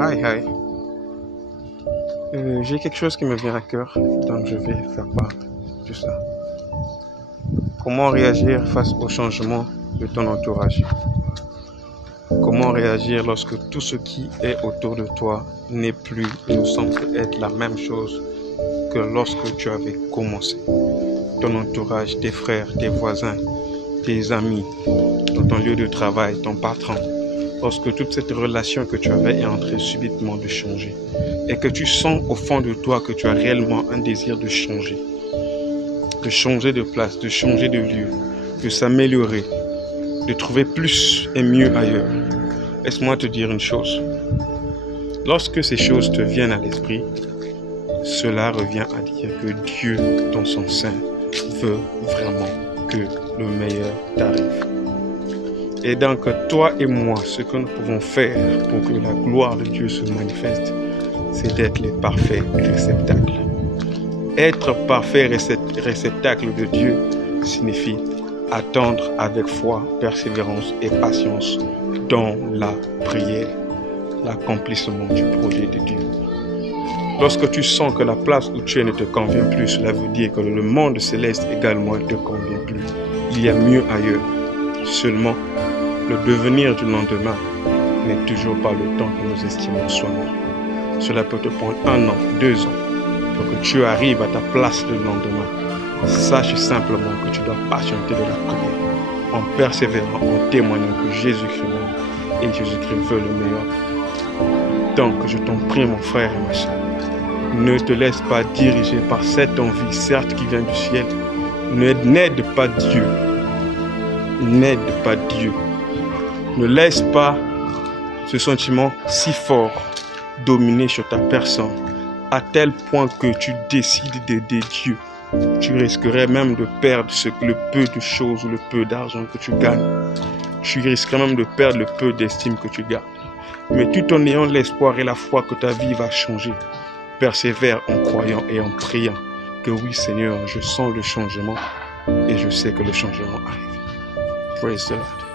Hi, hi. J'ai quelque chose qui me vient à cœur, donc je vais faire part de ça. Comment réagir face au changement de ton entourage? Comment réagir lorsque tout ce qui est autour de toi n'est plus et ne semble être la même chose que lorsque tu avais commencé? Ton entourage, tes frères, tes voisins, tes amis, dans ton lieu de travail, ton patron. Lorsque toute cette relation que tu avais est en train subitement de changer et que tu sens au fond de toi que tu as réellement un désir de changer de place, de changer de lieu, de s'améliorer, de trouver plus et mieux ailleurs. Laisse-moi te dire une chose. Lorsque ces choses te viennent à l'esprit, cela revient à dire que Dieu, dans son sein, veut vraiment que le meilleur t'arrive. Et donc, toi et moi, ce que nous pouvons faire pour que la gloire de Dieu se manifeste, c'est d'être les parfaits réceptacles. Être parfait réceptacle de Dieu signifie attendre avec foi, persévérance et patience dans la prière, l'accomplissement du projet de Dieu. Lorsque tu sens que la place où tu es ne te convient plus, cela veut dire que le monde céleste également ne te convient plus. Il y a mieux ailleurs. Seulement, le devenir du lendemain n'est toujours pas le temps que nous estimons soi-même. Cela peut te prendre 1 an, 2 ans, pour que tu arrives à ta place le lendemain. Sache simplement que tu dois patienter de la prière, en persévérant, en témoignant que Jésus-Christ m'aime et Jésus-Christ veut le meilleur. Donc, je t'en prie, mon frère et ma soeur, ne te laisse pas diriger par cette envie, certes qui vient du ciel. N'aide pas Dieu. N'aide pas Dieu. Ne laisse pas ce sentiment si fort dominer sur ta personne à tel point que tu décides d'aider Dieu. Tu risquerais même de perdre le peu de choses ou le peu d'argent que tu gagnes. Tu risquerais même de perdre le peu d'estime que tu gardes. Mais tout en ayant l'espoir et la foi que ta vie va changer, persévère en croyant et en priant que oui Seigneur, je sens le changement et je sais que le changement arrive. Praise the Lord.